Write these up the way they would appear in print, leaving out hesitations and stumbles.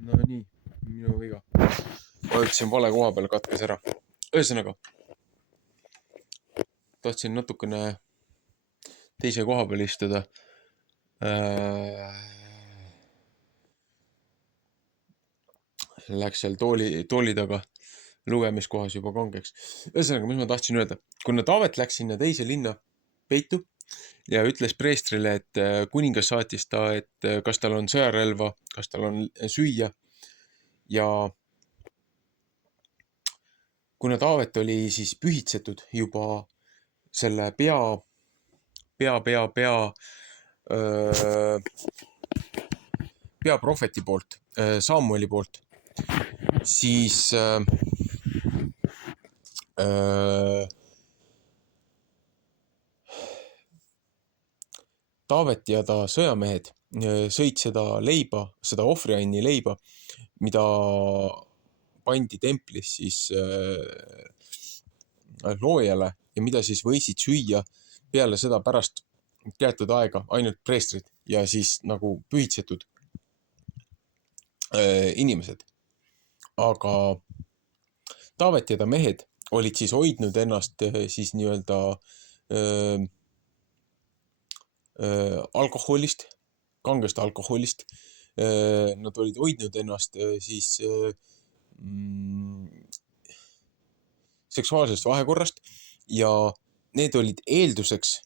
No nii, minu viga. Vajutasin vale koha peal, katkes ära. Ühesõnaga, tahtsin natukene teise koha peal istuda. Läks seal tooli taga lugemiskohas juba kangeks. Ühesõnaga, mis ma tahtsin öelda. Kuna Taavet läks sinna teise linna peitu ja ütles preestrile, et kuningas saatis ta, et kas tal on sõjarelva, kas tal on süüa. Ja kuna Taavet oli siis pühitsetud juba selle peaprohveti poolt, Samueli poolt, siis Taavet ja ta sõjamehed sõid seda leiba, seda ohvrianni leiba, mida pandi templis siis loojale ja mida siis võisid süüa peale seda pärast teatud aega ainult preestrid ja siis nagu pühitsetud inimesed. Aga Taavet ja ta mehed olid siis hoidnud ennast siis nii-öelda alkoholist, kangest alkoholist. Nad olid hoidnud ennast siis seksuaalsest vahekorrast ja need olid eelduseks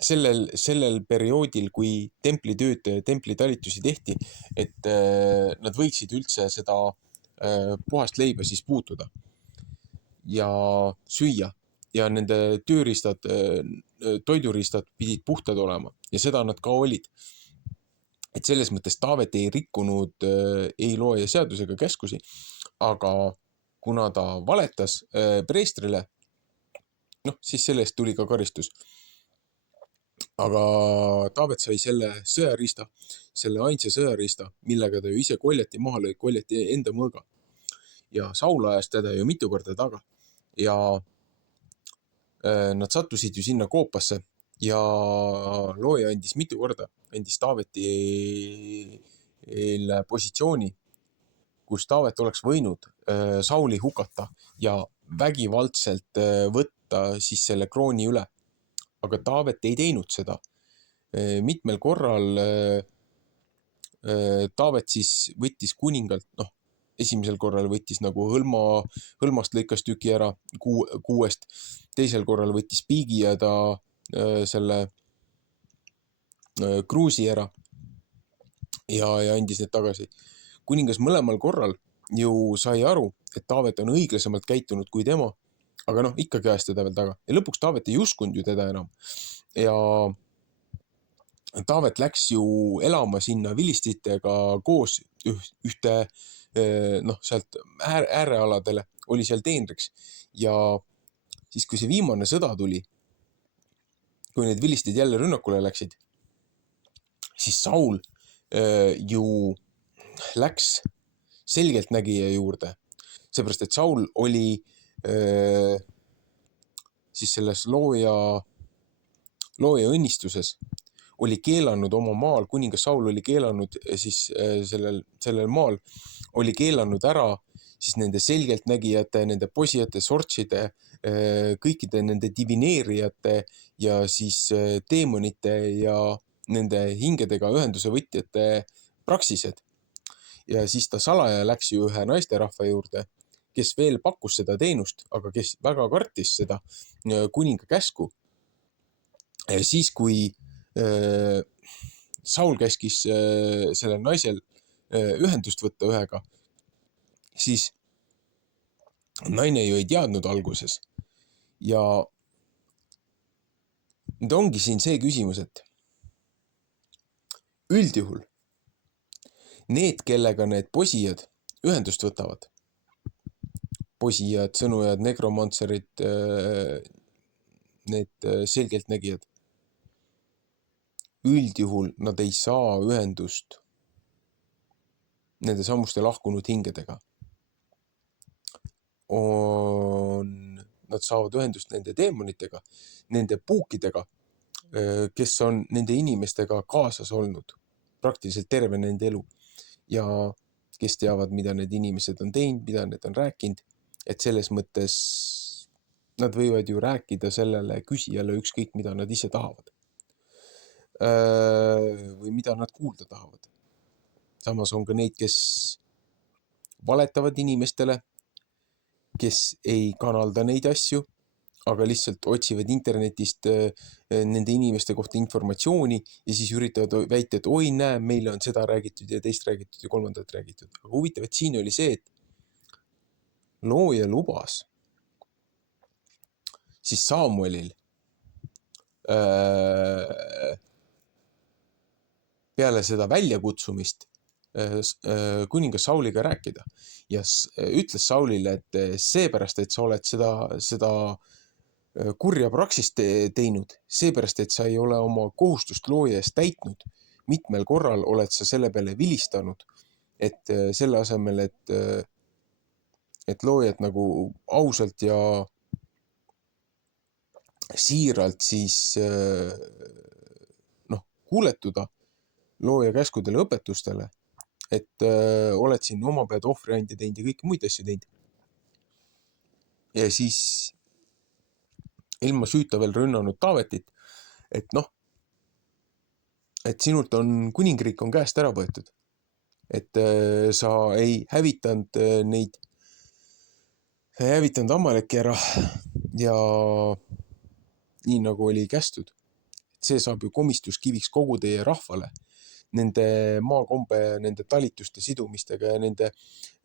sellel perioodil, kui templitööd, templitalitusi tehti, et nad võiksid üldse seda puhast leiba siis puutuda ja süüa ja nende tööriistad, toiduriistad pidid puhtad olema ja seda nad ka olid. Et selles mõttes Taavet ei rikkunud ei looja seadusega käskusi, aga kuna ta valetas preestrile, siis selle eest tuli ka karistus. Aga Taavet sai selle sõjariista, selle ainsa sõjariista, millega ta ju ise koljati maha lõi, koljati enda mõõga. Ja Saul ajas teda ju mitu korda taga ja nad sattusid ju sinna koopasse ja looja andis mitu korda, andis Taavetile positsiooni, kus Taavet oleks võinud Sauli hukata ja vägivaldselt võtta siis selle krooni üle. Aga Taavet ei teinud seda. Mitmel korral Taavet siis võttis kuningalt, esimesel korral võttis nagu hõlmast lõikas tüki ära kuuest, teisel korral võttis piigi ja ta selle kruusi ära ja andis need tagasi. Kuningas mõlemal korral ju sai aru, et Taavet on õiglasemalt käitunud kui tema, aga ikkagi ajas teda veel taga. Ja lõpuks Taavet ei uskunud ju teda enam. Ja Taavet läks ju elama sinna vilistitega koos ühte sealt äärealadele, oli seal teenriks. Ja siis, kui see viimane sõda tuli, kui need vilistid jälle rünnakule läksid, siis Saul ju läks selgeltnägija juurde. Seepärast, et Saul oli siis selles looja õnnistuses oli keelanud oma maal, kuningas Saul oli keelanud siis sellel maal, oli keelanud ära siis nende selgeltnägijate, nende posijate, sortside, kõikide nende divineerijate ja siis teemonite ja nende hingedega ühenduse võtjate praksised. Ja siis ta salaja läks ju ühe naisterahva juurde, kes veel pakkus seda teenust, aga kes väga kartis seda kuninga käsku. Ja siis, kui Saul käskis sellel naisel ühendust võtta ühega, siis naine ju ei teadnud alguses. Ja nüüd ongi siin see küsimus, et üldjuhul need, kellega need posijad ühendust võtavad, posijad, sõnujad, nekromantserid, need selgeltnägijad, üldjuhul nad ei saa ühendust nende sammuste lahkunud hingedega. Nad saavad ühendust nende teemonitega, nende puukidega, kes on nende inimestega kaasas olnud praktiliselt terve nende elu. Ja kes teavad, mida need inimesed on teinud, mida need on rääkinud, et selles mõttes nad võivad ju rääkida sellele küsijale ükskõik, mida nad ise tahavad. Või mida nad kuulda tahavad. Samas on ka neid, kes valetavad inimestele, kes ei kanalda neid asju, aga lihtsalt otsivad internetist nende inimeste kohta informatsiooni ja siis üritavad väita, et oi, näe, meile on seda räägitud ja teist räägitud ja kolmandat räägitud. Aga huvitav, et siin oli see, et looja lubas siis Samuelil peale seda väljakutsumist kuningas Sauliga rääkida ja ütles Saulile, et seepärast, et sa oled seda kurja praksist teinud, seepärast, et sa ei ole oma kohustust looja eest täitnud. Mitmel korral oled sa selle peale vilistanud, et selle asemel, et loojat nagu ausalt ja siiralt siis kuuletuda looja käskudele õpetustele, et oled siin oma pead ohvriandi teinud ja kõiki muid asju teinud. Ja siis ilma süüta veel rünnanud Taavetit, et et sinult on kuningriik on käest ära võetud. Et sa ei hävitanud Amaleki ära ja nii nagu oli kästud. See saab ju komistuskiviks kogu teie rahvale. Nende maakombe, nende talituste sidumistega ja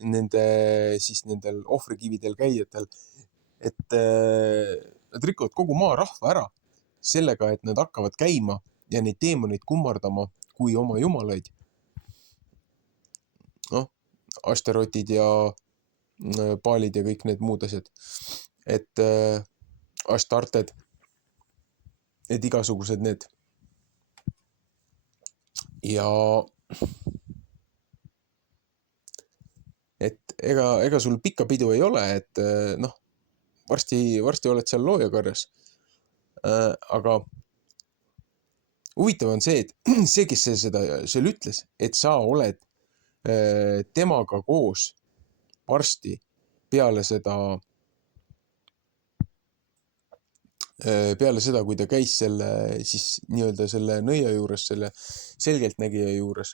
nendel ohvrikividel käijatel, et nad rikuvad kogu maa rahva ära sellega, et nad hakkavad käima ja neid teemoneid kummardama kui oma jumalaid. Asterotid ja paalid ja kõik need muud asjad. Et Astarted, et igasugused need. Ja et ega sul pikka pidu ei ole, et varsti oled seal loojakarjas. Aga huvitav on see, et see, kes seda seal ütles, et sa oled temaga koos varsti peale seda, kui ta käis selle siis nii-öelda selle nõia juures, selle selgeltnägija juures.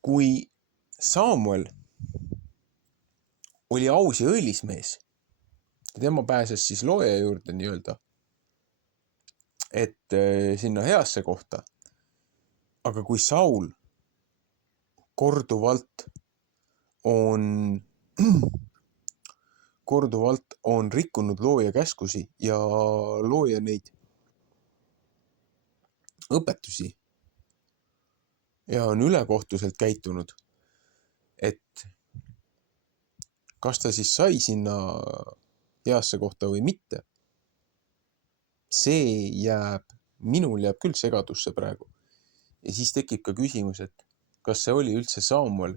Kui Samuel oli aus ja õilis mees, tema pääses siis looja juurde nii-öelda, et sinna heasse kohta. Aga kui Saul korduvalt on rikkunud looja käskusi ja looja neid õpetusi ja on ülekohtuselt käitunud, et kas ta siis sai sinna heasse kohta või mitte, minul jääb küll segadusse praegu. Ja siis tekib ka küsimus, et kas see oli üldse Samuel,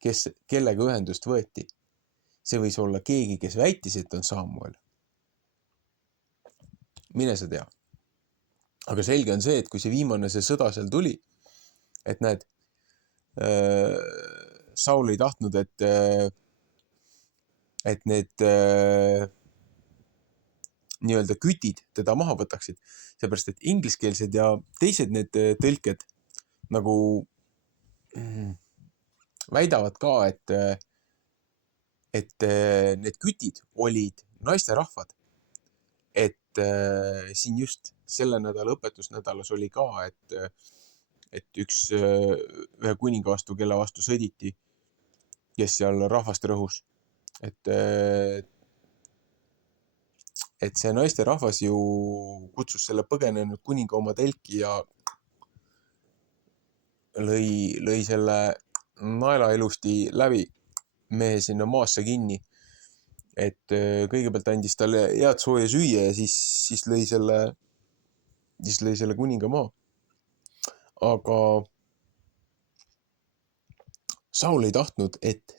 kellega ühendust võeti. See võis olla keegi, kes väitis, et on Samuel. Mine sa tea. Aga selge on see, et kui see viimane see sõda seal tuli, et näed, Saul ei tahtnud, et need nii-öelda kütid teda maha võtaksid. Seepärast, et ingliskeelsed ja teised need tõlked nagu väidavad ka, et need kütid olid naisterahvad. Et siin just selle nädala õpetusnädalas oli ka, et ühe kuninga vastu, kelle vastu sõditi, kes seal rahvast rõhus. Et see naisterahvas ju kutsus selle põgenenud kuninga oma telki ja lõi selle naela ilusti läbi mehe sinna maasse kinni. Et kõigepealt andis talle head sooja süüa ja siis lõi selle kuninga maa. Aga Saul ei tahtnud, et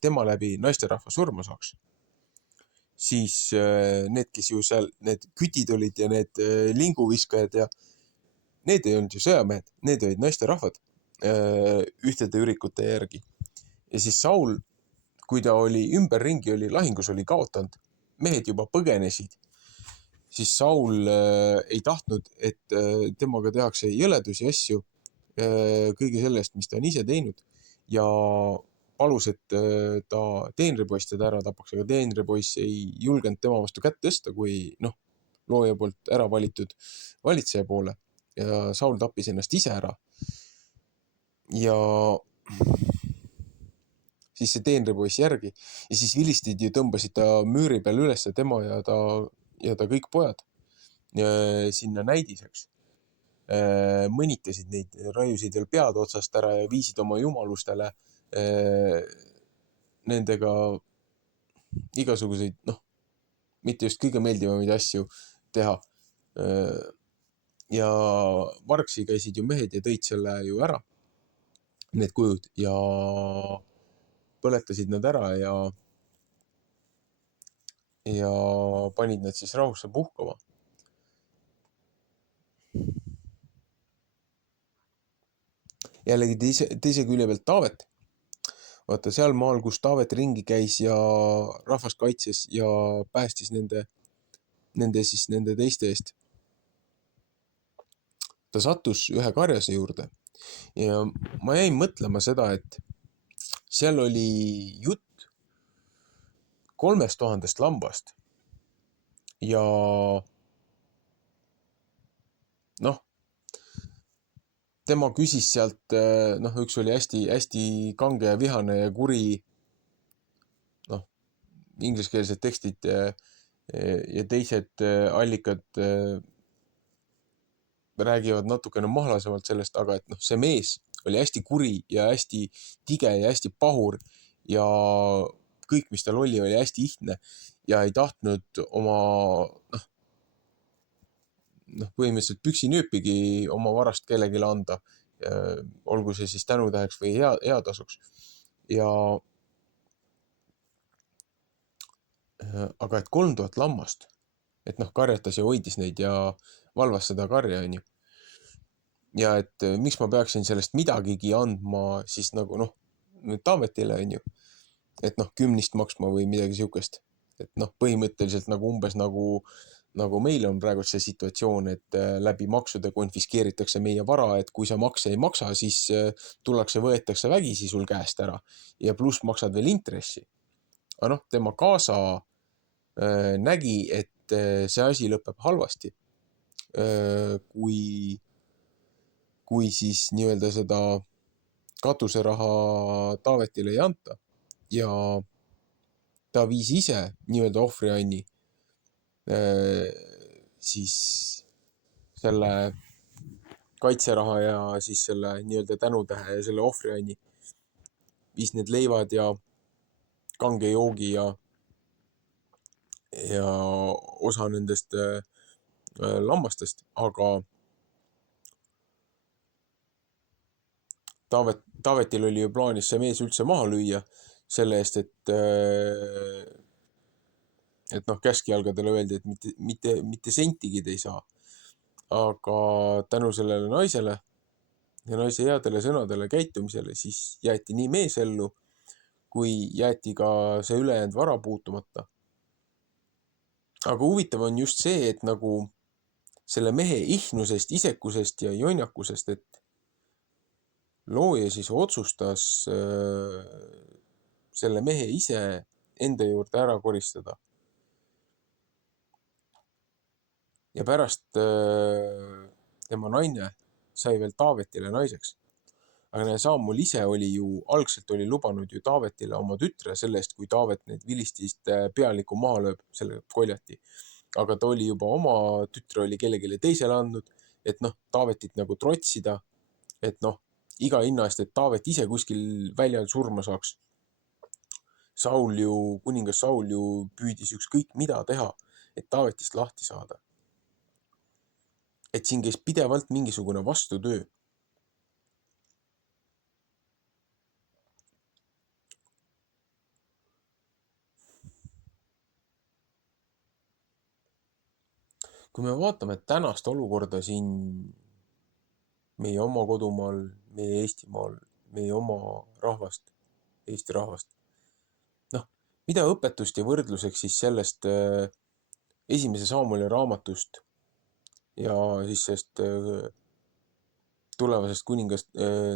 tema läbi naisterahva surma saaks. Siis need, kes ju seal, need kütid olid ja need linguviskajad ja need ei olnud ju sõjamehed, need olid naisterahvad ühtede ürikute järgi. Ja siis Saul, kui ta oli ümberringi, oli lahingus, oli kaotanud, mehed juba põgenesid, siis Saul ei tahtnud, et temaga tehakse jõledusi asju kõige sellest, mis ta on ise teinud ja palus, et ta teenripoiss teda ära tapaks, aga teenripoiss ei julgenud tema vastu kätt tõsta, kui looja poolt ära valitud valitseja poole ja Saul tappis ennast ise ära. Ja siis see teenripoiss järgi ja siis vilistid ju tõmbasid ta müüri peal üles, tema ja ta kõik pojad sinna näidiseks. Mõnitasid neid, raiusid veel pead otsast ära ja viisid oma jumalustele nendega igasuguseid, mitte just kõige meeldivamaid asju teha. Ja vargsi käisid ju mehed ja tõid selle ju ära, need kujud, ja põletasid nad ära ja panid nad siis rahusse puhkama. Jällegi teise külje pealt Taavet. Vaata seal maal, kus Taavet ringi käis ja rahvast kaitses ja päästis nende teiste eest. Ta sattus ühe karjase juurde ja ma jäin mõtlema seda, et seal oli jutt 3000 lambast ja tema küsis sealt, üks oli hästi kange ja vihane ja kuri, ingliskeelsed tekstid ja teised allikad räägivad natukene mahlasemalt sellest, aga et see mees oli hästi kuri ja hästi tige ja hästi pahur ja kõik, mis tal oli hästi ihtne ja ei tahtnud oma põhimõtteliselt püksinööpigi oma varast kellelegi anda, olgu see siis tänutäheks või heatasuks. Aga et 3000 lammast, et karjatas ja hoidis neid ja valvas seda karja, onju. Ja et miks ma peaksin sellest midagigi andma siis Taavetile, onju. Et 10 maksma või midagi siukest. Et põhimõtteliselt umbes nagu meil on praegu see situatsioon, et läbi maksude konfiskeeritakse meie vara, et kui sa makse ei maksa, siis tullakse, võetakse vägisi sul käest ära ja pluss maksad veel intressi. Aga tema kaasa nägi, et see asi lõpeb halvasti. Kui siis nii-öelda seda katuseraha Taavetile ei anta ja ta viis ise nii-öelda ohvrianni siis selle kaitseraha ja siis selle nii-öelda tänutähe ja selle ohvrianni, viis need leivad ja kange joogi ja osa nendest lammastest, aga Taavetil oli ju plaanis see mees üldse maha lüüa selle eest, et käskjalgadele öeldi, et mitte sentigi te ei saa. Aga tänu sellele naisele ja naise headele sõnadele, käitumisele, siis jäeti nii mees ellu, kui jäeti ka see ülejäänud vara puutumata. Aga huvitav on just see, et selle mehe ihnusest, isekusest ja jonnakusest, et looja siis otsustas selle mehe ise enda juurde ära koristada. Ja pärast tema naine sai veel Taavetile naiseks. Aga Saamul ise algselt oli lubanud ju Taavetile oma tütre selle eest, kui Taavet need vilistist pealiku maha lööb, selle koljati. Aga ta oli juba oma tütre oli kellelegi teisele andnud, et Taavetit trotsida, et iga hinna eest, et Taavet ise kuskil väljal surma saaks. Kuningas Saul ju püüdis ükskõik mida teha, et Taavetist lahti saada. Et siin käis pidevalt mingisugune vastutöö. Kui me vaatame tänast olukorda siin meie oma kodumaal, meie Eestimaal, meie oma rahvast, Eesti rahvast. Noh, mida õpetust ja võrdluseks siis sellest esimese Saamuli raamatust ja siis sellest tulevasest kuningast,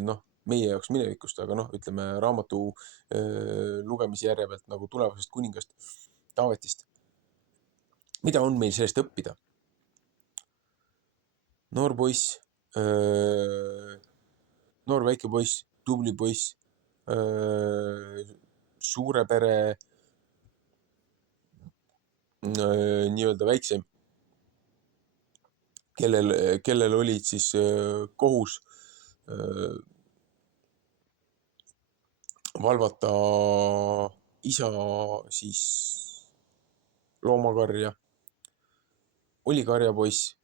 noh, meie jaoks minevikust, aga noh, ütleme raamatu lugemise järje pealt nagu tulevasest kuningast Taavetist. Mida on meil sellest õppida? Noor poiss, noor väike poiss, tubli poiss, suure pere nii-öelda väiksem, kellel olid siis kohus valvata isa siis loomakarja, oli karjapoiss,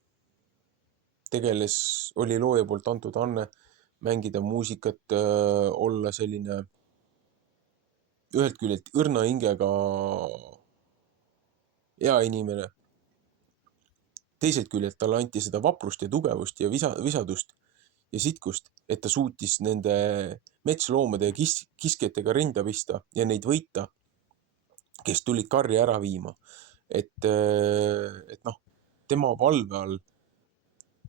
oli looja poolt antud anne mängida muusikat, olla selline ühelt küljelt õrna hingega hea inimene. Teiselt küljelt talle anti seda vaprust ja tugevust ja visadust ja sitkust, et ta suutis nende metsloomade ja kiskjatega rinda pista ja neid võita, kes tulid karja ära viima. Et noh, tema valve all,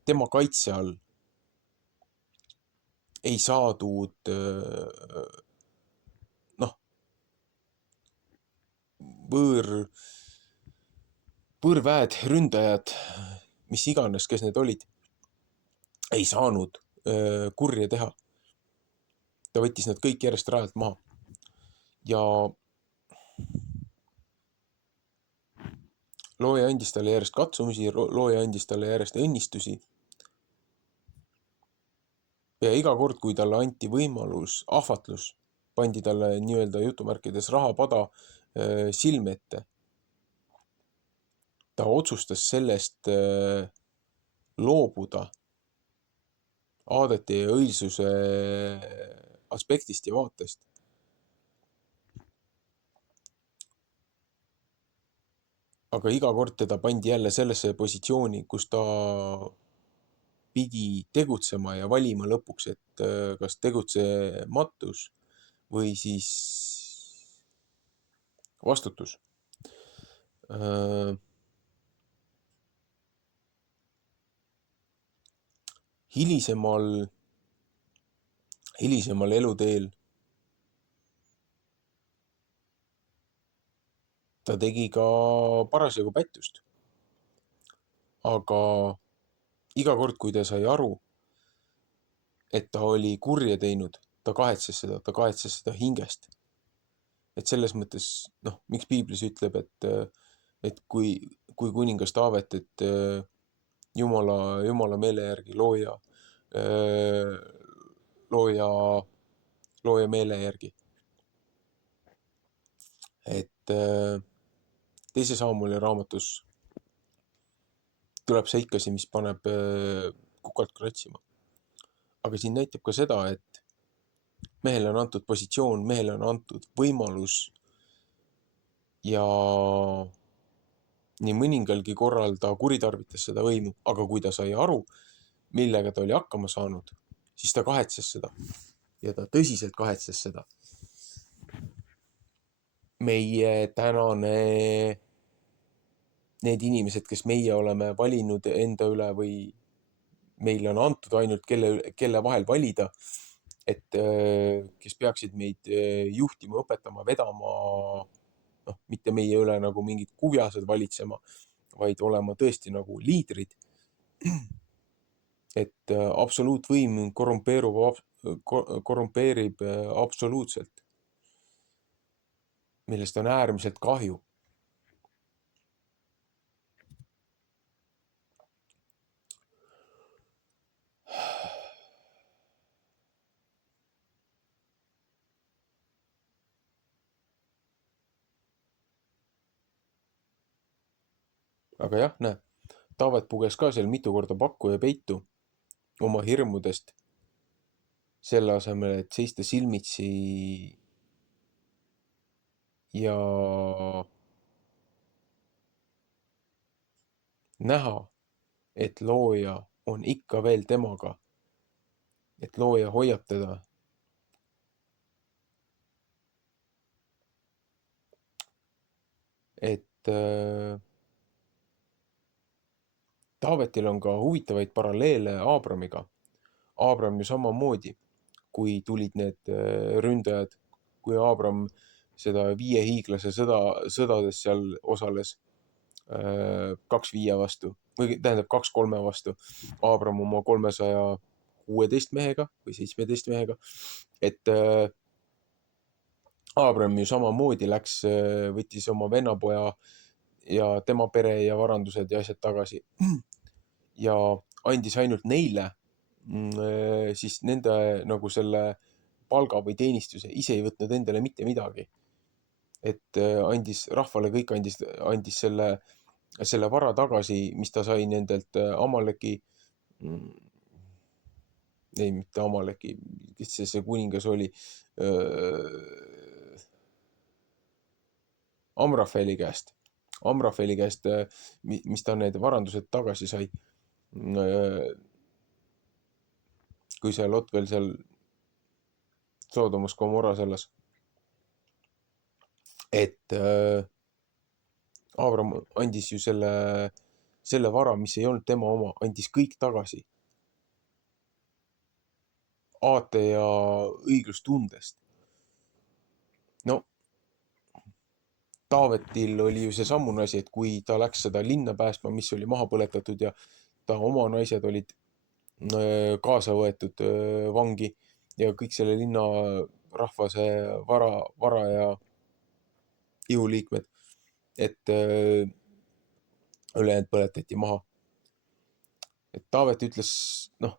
tema kaitse all ei saadud noh, võõrväed, ründajad, mis iganes, kes need olid, ei saanud kurja teha. Ta võttis nad kõik järjest rajalt maha. Ja looja andis talle järjest katsumusi, looja andis talle järjest õnnistusi. Ja iga kord, kui talle anti võimalus, ahvatlus, pandi talle nii-öelda jutumärkides rahapada silme ette. Ta otsustas sellest loobuda aadete ja õilsuse aspektist ja vaatest. Aga iga kord teda pandi jälle sellesse positsiooni, kus ta pidi tegutsema ja valima lõpuks, et kas tegutsematus või siis vastutus. Hilisemal eluteel ta tegi ka parasjagu pättust. Aga iga kord, kui ta sai aru, et ta oli kurja teinud, ta kahetses seda hingest. Et selles mõttes, noh, miks piiblis ütleb, et kui kuningas Taavet, et Jumala meele järgi looja meele järgi. Et teise Saamuli raamatus tuleb seikasi, mis paneb kukalt kratsima. Aga siin näitab ka seda, et mehele on antud positsioon, mehele on antud võimalus ja nii mõningalgi korral ta kuritarvitas seda võimu, aga kui ta sai aru, millega ta oli hakkama saanud, siis ta kahetses seda ja ta tõsiselt kahetses seda. Meie tänane, need inimesed, kes meie oleme valinud enda üle või meile on antud ainult kelle vahel valida, et kes peaksid meid juhtima, õpetama, vedama, noh, mitte meie üle nagu mingid kuvjased valitsema, vaid olema tõesti nagu liidrid. Et absoluutvõim korrumpeerib absoluutselt, millest on äärmiselt kahju. Aga jah, näe, Taavet puges ka seal mitu korda pakku ja peitu oma hirmudest, selle asemel, et seista silmitsi ja näha, et looja on ikka veel temaga et looja hoiab teda. Et Taavetil on ka huvitavaid paralleele Aabramiga. Aabram ju samamoodi, kui tulid need ründajad, kui Aabram seda 5 hiiglase sõdades seal osales, 2 5 vastu, või tähendab 2 3 vastu, Aabram oma 316 mehega või 17 mehega, et Aabram ju samamoodi läks, võttis oma vennapoja ja tema pere ja varandused ja asjad tagasi ja andis ainult neile siis nende nagu selle palga või teenistuse, ise ei võtnud endale mitte midagi. Et andis rahvale kõik, andis selle vara tagasi, mis ta sai nendelt Amaleki, ei, mitte Amaleki, kes see kuningas oli, Amrafeli käest, mis ta need varandused tagasi sai. Kui see Lot veel seal Soodomas Gomorras elas. Et Aabram andis ju selle vara, mis ei olnud tema oma, andis kõik tagasi. Aate ja õiglustundest. No, Taavetil oli ju see sammune asi, et kui ta läks seda linna päästma, mis oli maha põletatud ja ta oma naised olid kaasa võetud vangi ja kõik selle linna rahvase vara ja ihuliikmed, et ülejäänud põletati maha. Et Taavet ütles, noh,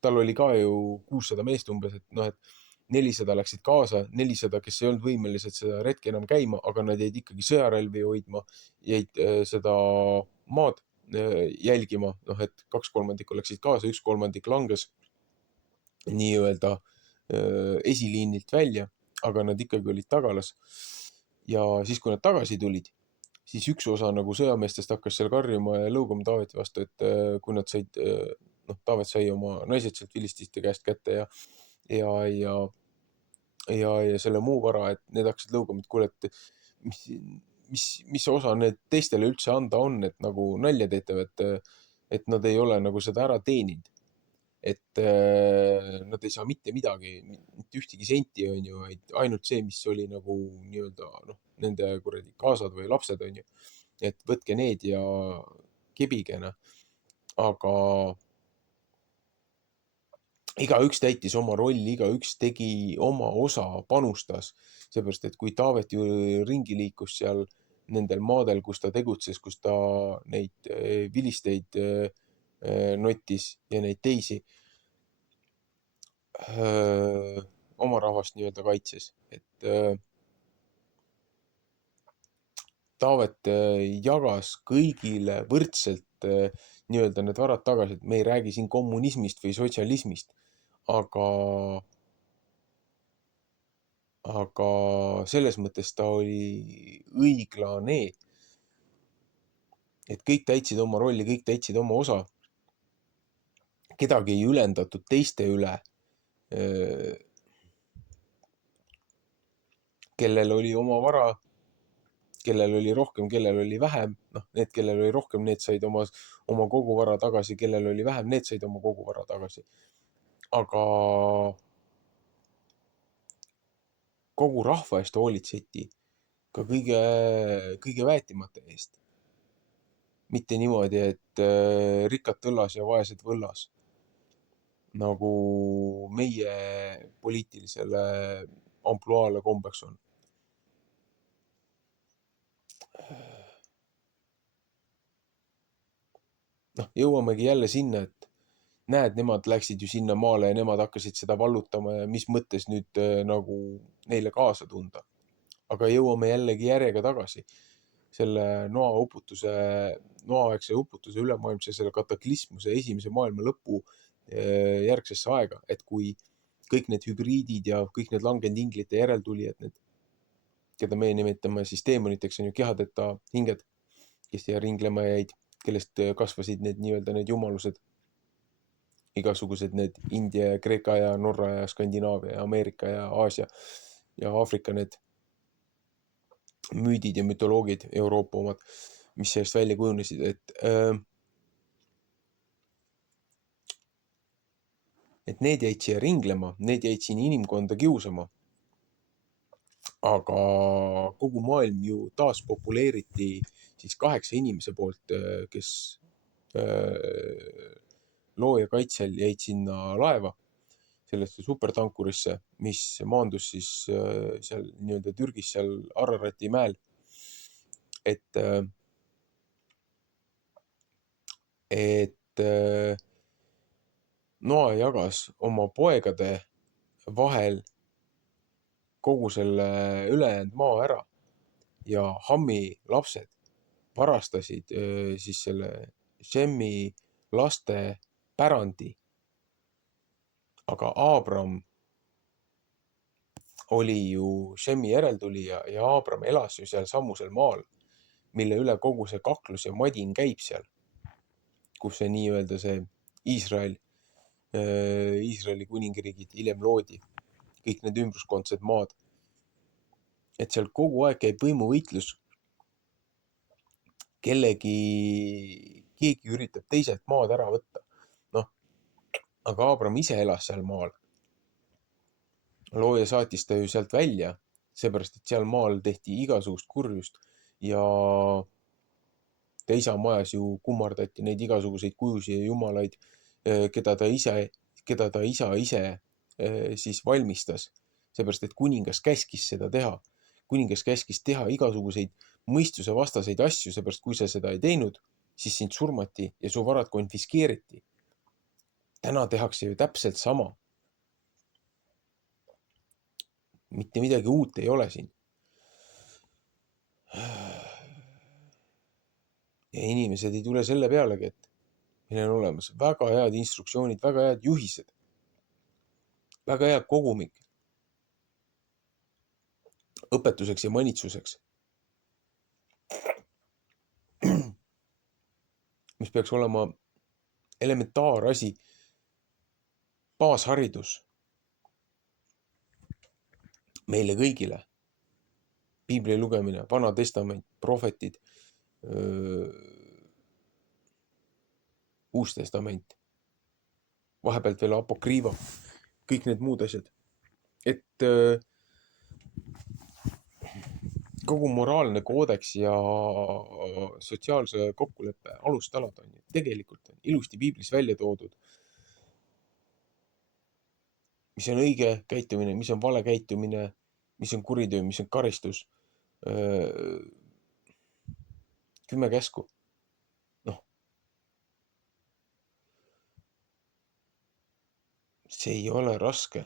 tal oli ka ju 600 meest umbes, et noh, et 400 läksid kaasa, 400, kes ei olnud võimelised seda retki enam käima, aga nad jäid ikkagi sõjarelvi hoidma, jäid seda maad jälgima, noh, et 2/3 läksid kaasa, 1/3 langes nii-öelda esiliinilt välja, aga nad ikkagi olid tagalas. Ja siis, kui nad tagasi tulid, siis üks osa nagu sõjameestest hakkas seal karjuma ja lõugama Taaveti vastu, et kui nad said, noh, Taavet sai oma naised sealt vilististe käest kätte ja selle muu vara, et need hakkasid lõugama, et kuule, et mis osa need teistele üldse anda on, et nagu nalja teete, et nad ei ole nagu seda ära teeninud. Et nad ei saa mitte midagi, mitte ühtegi senti, on ju, vaid ainult see, mis oli nagu nii-öelda, noh, nende kuradi kaasad või lapsed, on ju. Et võtke need ja kebige, noh. Aga igaüks täitis oma rolli, igaüks tegi oma osa, panustas. Seepärast, et kui Taavet ju ringi liikus seal nendel maadel, kus ta tegutses, kus ta neid vilisteid nottis ja neid teisi oma rahvast nii-öelda kaitses, et Taavet jagas kõigile võrdselt nii-öelda need varad tagasi, et me ei räägi siin kommunismist või sotsialismist, aga selles mõttes ta oli õiglane, et kõik täitsid oma rolli, kõik täitsid oma osa. Kedagi ei ülendatud teiste üle. Kellel oli oma vara, kellel oli rohkem, kellel oli vähem, noh, need, kellel oli rohkem, need said oma koguvara tagasi, kellel oli vähem, need said oma koguvara tagasi. Aga kogu rahva eest hoolitseti, ka kõige väetimate eest. Mitte niimoodi, et rikkad tõllas ja vaesed võllas, nagu meie poliitilisele ampluaale kombeks on. Noh, jõuamegi jälle sinna, et näed, nemad läksid ju sinna maale ja nemad hakkasid seda vallutama ja mis mõttes nüüd nagu neile kaasa tunda. Aga jõuame jällegi järjega tagasi selle noaaegse uputuse ülemaailmse selle kataklysmuse esimese maailma lõpu järgsesse aega, et kui kõik need hübriidid ja kõik need langenud inglite järeltulijad, need, keda me nimetame siis teemoniteks, on ju kehadeta hinged, kes siia ringlema jäid, kellest kasvasid need nii-öelda need jumalused. igasugused need India ja Kreeka ja Norra ja Skandinaavia ja Ameerika ja Aasia ja Aafrika need müüdid ja mütoloogid, Euroopa omad, mis sellest välja kujunesid, et need jäid siia ringlema, need jäid siin inimkonda kiusama. Aga kogu maailm ju taas populeeriti siis 8 inimese poolt, kes looja kaitsel jäid sinna laeva, sellesse supertankurisse, mis maandus siis seal nii-öelda Türgis seal Ararati mäel. Et Noa jagas oma poegade vahel kogu selle ülejäänud maa ära ja Hammi lapsed varastasid siis selle Shemi laste pärandi. Aga Abram oli ju Shemi järeltulija ja Abram elas ju seal samusel maal, mille üle kogu see kaklus ja madin käib seal, kus see nii-öelda see Iisraeli kuningriigid hiljem loodi, kõik need ümbruskondsed maad. Et seal kogu aeg käib võimuvõitlus. Keegi üritab teiselt maad ära võtta. Noh, aga Abram ise elas seal maal. Looja saatis ta ju sealt välja, seepärast, et seal maal tehti igasugust kurjust ja ta isa majas ju kummardati neid igasuguseid kujusid ja jumalaid, keda ta isa ise siis valmistas. Seepärast, et kuningas käskis seda teha. Kuningas käskis teha igasuguseid mõistusevastaseid asju, seepärast kui sa seda ei teinud, siis sind surmati ja su varad konfiskeeriti. Täna tehakse ju täpselt sama. Mitte midagi uut ei ole siin. Ja inimesed ei tule selle pealegi, et meil on olemas väga head instruktsioonid, väga head juhised, väga hea kogumik õpetuseks ja manitsuseks, mis peaks olema elementaarasi, baasharidus meile kõigile. Piibli lugemine, Vana Testament, prohvetid, Uus Testament, vahepealt veel apokriiva, kõik need muud asjad. Et kogu moraalne koodeks ja sotsiaalse kokkuleppe alustalad on ju tegelikult ilusti piiblis välja toodud. Mis on õige käitumine, mis on vale käitumine, mis on kuritöö, mis on karistus. 10 käsku. Noh, see ei ole raske,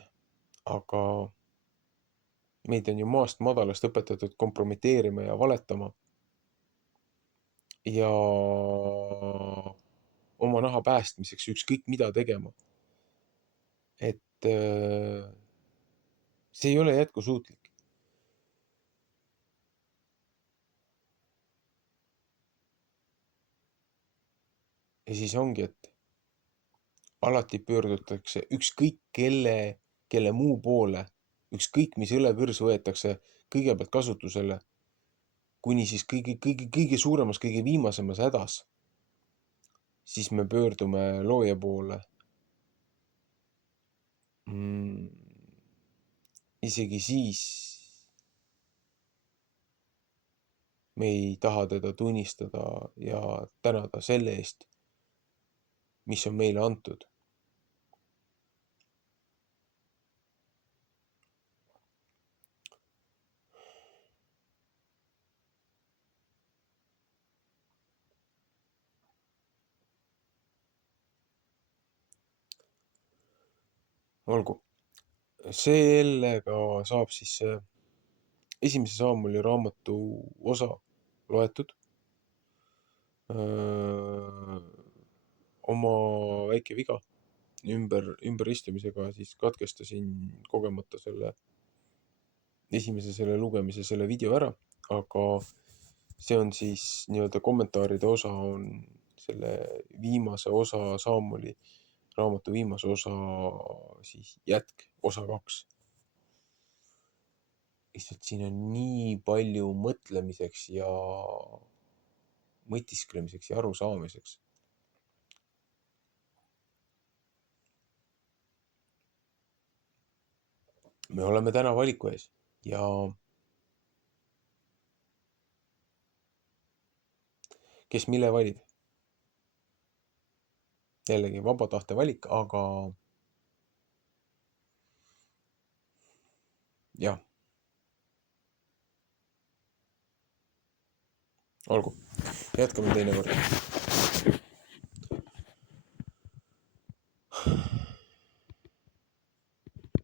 aga meid on ju maast madalast õpetatud kompromiteerima ja valetama ja oma naha päästmiseks ükskõik mida tegema. Et see ei ole jätkusuutlik. Ja siis ongi, et alati pöördutakse ükskõik kelle muu poole, ükskõik mis õlekõrs võetakse kõigepealt kasutusele, kuni siis kõige suuremas, kõige viimasemas hädas, siis me pöördume looja poole. Isegi siis me ei taha teda tunnistada ja tänada selle eest, mis on meile antud. Olgu, sellega saab siis esimese Saamuli raamatu osa loetud. Oma väike viga ümberistumisega siis katkestasin kogemata selle esimese selle lugemise selle video ära, aga see on siis nii-öelda kommentaaride osa on selle viimase osa Saamuli raamatu viimase osa siis jätk, osa 2. Lihtsalt siin on nii palju mõtlemiseks ja mõtisklemiseks ja arusaamiseks. Me oleme täna valiku ees ja kes mille valib? Jällegi vaba tahte valik, aga jah, olgu, jätkame teinekord.